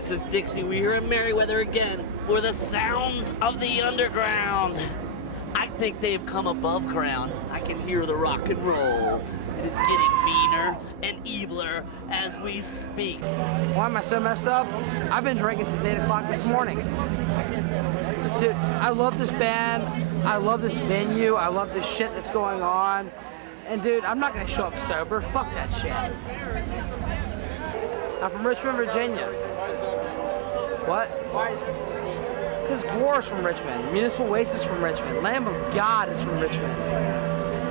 This is Dixie. We're here at Merriweather again for the sounds of the underground. I think they've come above ground. I can hear the rock and roll. It is getting meaner and eviler as we speak. Why am I so messed up? I've been drinking since 8 o'clock this morning. Dude, I love this band. I love this venue. I love this shit that's going on. And dude, I'm not gonna show up sober. Fuck that shit. I'm from Richmond, Virginia. What? Because GWAR is from Richmond. Municipal Waste is from Richmond. Lamb of God is from Richmond.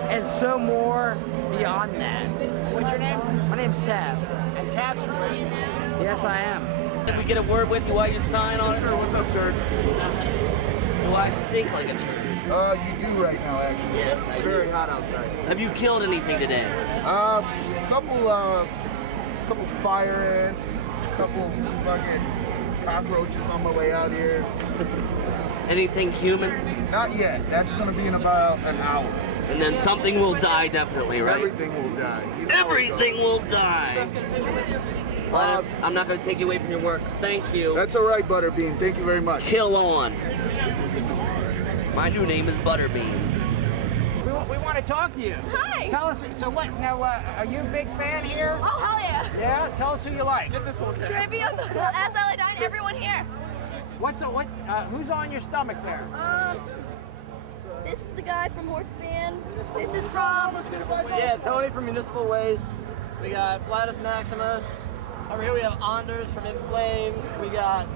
And so more beyond that. What's your name? My name's Tab. And Tab's from Richmond. Yes, I am. Did we get a word with you while you sign on? Sure, what's up, turd? Do I stink like a turd? You do right now, actually. Yes, I do. Very hot outside. Have you killed anything today? Couple fire ants, couple fucking cockroaches on my way out here. Anything human? Not yet. That's gonna be in about an hour. And then something will die, definitely, right? Everything will die. You know how it Everything will die. Gladys, I'm not going to take you away from your work. Thank you. goes. That's all right, Butterbean. Thank you very much. Kill on. My new name is Butterbean. We want to talk to you. Hi. Tell us, so what, now, are you a big fan here? Oh, hell yeah. Yeah? Tell us who you like. Trivia, SLA9, everyone here. Who's on your stomach there? This is the guy from Horse Band. This is from... Yeah, Tony from Municipal Waste. We got Flatus Maximus. Over here we have Anders from In Flames. We got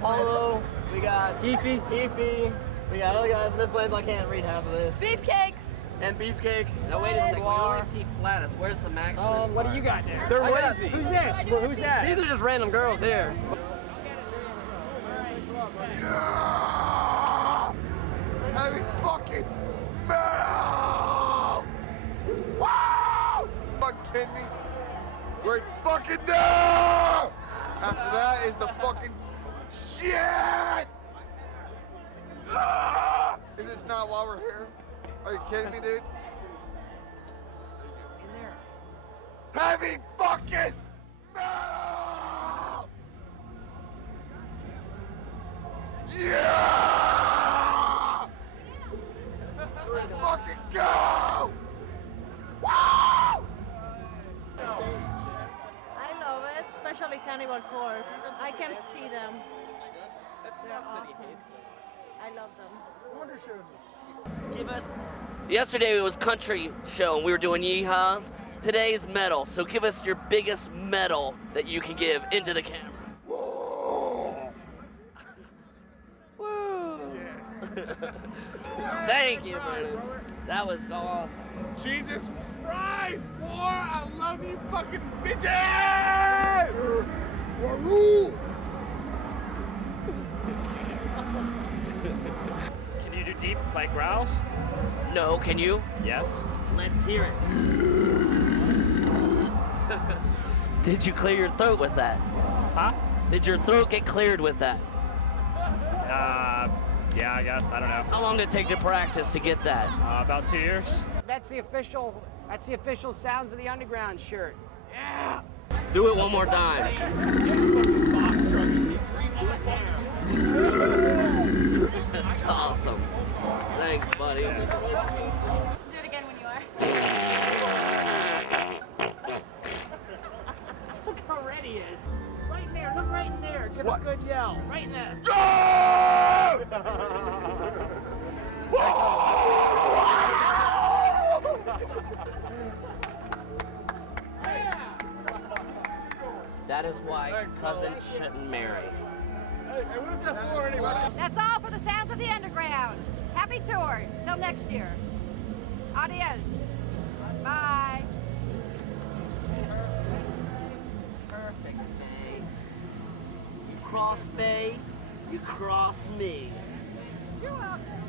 Paulo. We got Heafy. We got other guys from In Flames. I can't read half of this. Beefcake. And Beefcake. Now wait a second. We always see Flatus. Where's the Maximus? What do you got there? They're lazy. Who's this? Well, who's that? These are just random girls here. Yeah! Heavy fucking metal! Wow! Fucking kidding me? Great fucking down! After that is the fucking shit! Ah! Is this not why we're here? Are you kidding me, dude? Heavy fucking metal! Yeah! Let's fucking go! Wow! I love it, especially Cannibal Corpse. I can't see them. They're awesome. I love them. Give us. Yesterday it was country show and we were doing yeehaws. Today is metal. So give us your biggest metal that you can give into the camera. Whoa! Woo! Thank you, Brennan. That was awesome. Jesus Christ, GWAR, I love you fucking bitches! What rules? Can you do deep, like growls? No, can you? Yes. Let's hear it. Did you clear your throat with that? Huh? Did your throat get cleared with that? Yeah, I guess, I don't know. How long did it take to practice to get that? About 2 years. That's the official Sounds of the Underground shirt. Yeah! Do it one more time. That's awesome. Thanks, buddy. Do it again when you are. Look how red he is. Right in there, look right in there. Give What? a good yell. Right in there. That is why cousins shouldn't marry. That's all for the Sounds of the Underground. Happy tour. Till next year. Adios. Bye. Perfect, Faye. You cross Faye, you cross me. You're welcome.